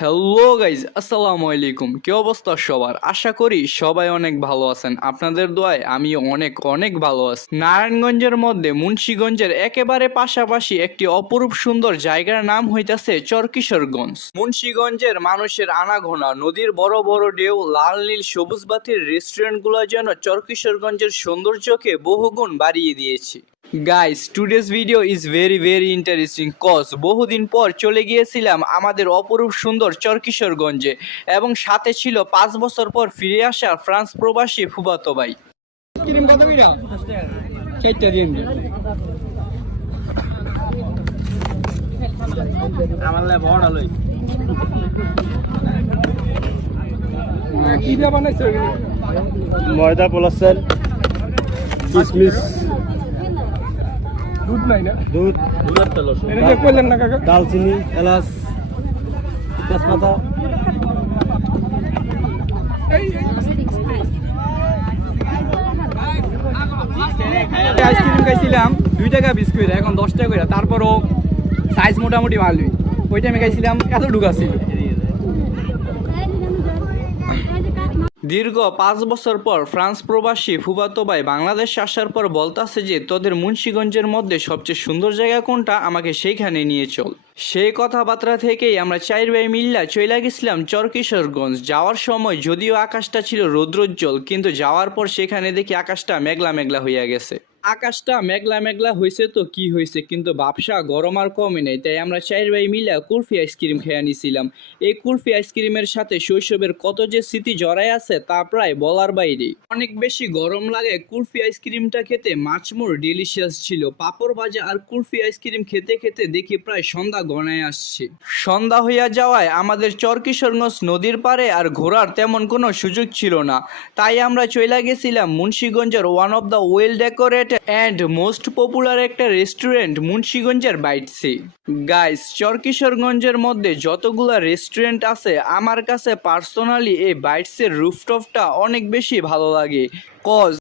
Hello guys, আসসালামু আলাইকুম। কি অবস্থা সবার? আশা করি সবাই অনেক ভালো আছেন। আপনাদের দোয়ায় আমি অনেক অনেক ভালো আছি। নারায়ণগঞ্জের মধ্যে মুন্সিগঞ্জের একেবারে পাশাপাশি একটি অপরূপ সুন্দর জায়গার নাম হইতাছে চরকিশোরগঞ্জ। মুন্সিগঞ্জের মানুষের আনাগোনা, নদীর বড় বড় ঢেউ, লাল নীল সবুজ বাতির রেস্টুরেন্টগুলো যেন চরকিশোরগঞ্জের সৌন্দর্যকে বহুগুণ বাড়িয়ে দিয়েছে। Guys, today's video is very interesting cause বহুদিন পর চলে গিয়েছিলাম আমাদের অপরূপ সুন্দর চরকিশোরগঞ্জে, এবং সাথে ছিল 5 বছর পর ফিরে আসা ফ্রান্স প্রবাসী ফুফাতো ভাই। ময়দা পোলাচ্ছেন, কিশমিশ, দুধ নাই না, দুধ, এটা দিয়ে কইলেন না কাকা? দালচিনি, এলাচ, তেজপাতা। আইসক্রিম খাইছিলাম 2 টাকা বিস্কুট, এখন 10 টাকা করে। তারপরও সাইজ মোটামুটি ভালোই। ওই টাইমে খাইছিলাম এত ঢুকা ছিল। দীর্ঘ 5 বছর পর ফ্রান্স প্রবাসী ফুফাতো ভাই বাংলাদেশ আসার পর বলতাছে যে তোদের মুন্সিগঞ্জের মধ্যে সবচেয়ে সুন্দর জায়গা কোনটা, আমাকে সেইখানে নিয়ে চল। সেই কথাবার্তা থেকেই আমরা 4 ভাই মিল্লা চইলা গেছিলাম চরকিশোরগঞ্জ। যাওয়ার সময় যদিও আকাশটা ছিল রৌদ্রোজ্জ্বল, কিন্তু যাওয়ার পর সেখানে দেখি আকাশটা মেঘলা মেঘলা হইয়া গেছে। আকাশটা মেঘলা মেঘলা হয়েছে তো কি হয়েছে, কিন্তু ব্যবসা গরম আর কমে নেই। তাই আমরা 4 ভাই মিলে কুলফি আইসক্রিম খেয়ে নিছিলাম। এই কুলফি আইসক্রিমের সাথে শৈশবের কত যে স্মৃতি জড়ায় আছে তা প্রায় বলার বাইরে। অনেক বেশি গরম লাগে কুলফি আইসক্রিমটা খেতে, মাচমোর ডিলিশিয়াস ছিল। পাপড় ভাজা আর কুলফি আইসক্রিম খেতে খেতে দেখি প্রায় সন্ধ্যা গণায় আসছে। সন্ধ্যা হইয়া যাওয়ায় আমাদের চরকিশোরগঞ্জ নদীর পাড়ে আর ঘোরার তেমন কোনো সুযোগ ছিল না। তাই আমরা চইলা গেছিলাম মুন্সিগঞ্জের one of the well decorated and most popular একটা রেস্টুরেন্ট, মুন্সিগঞ্জের বাইটসি। গাইস, চরকিশোরগঞ্জের মধ্যে যতগুলা রেস্টুরেন্ট আছে, আমার কাছে পার্সোনালি এই বাইটসের রুফটপটা অনেক বেশি ভালো লাগে। কজ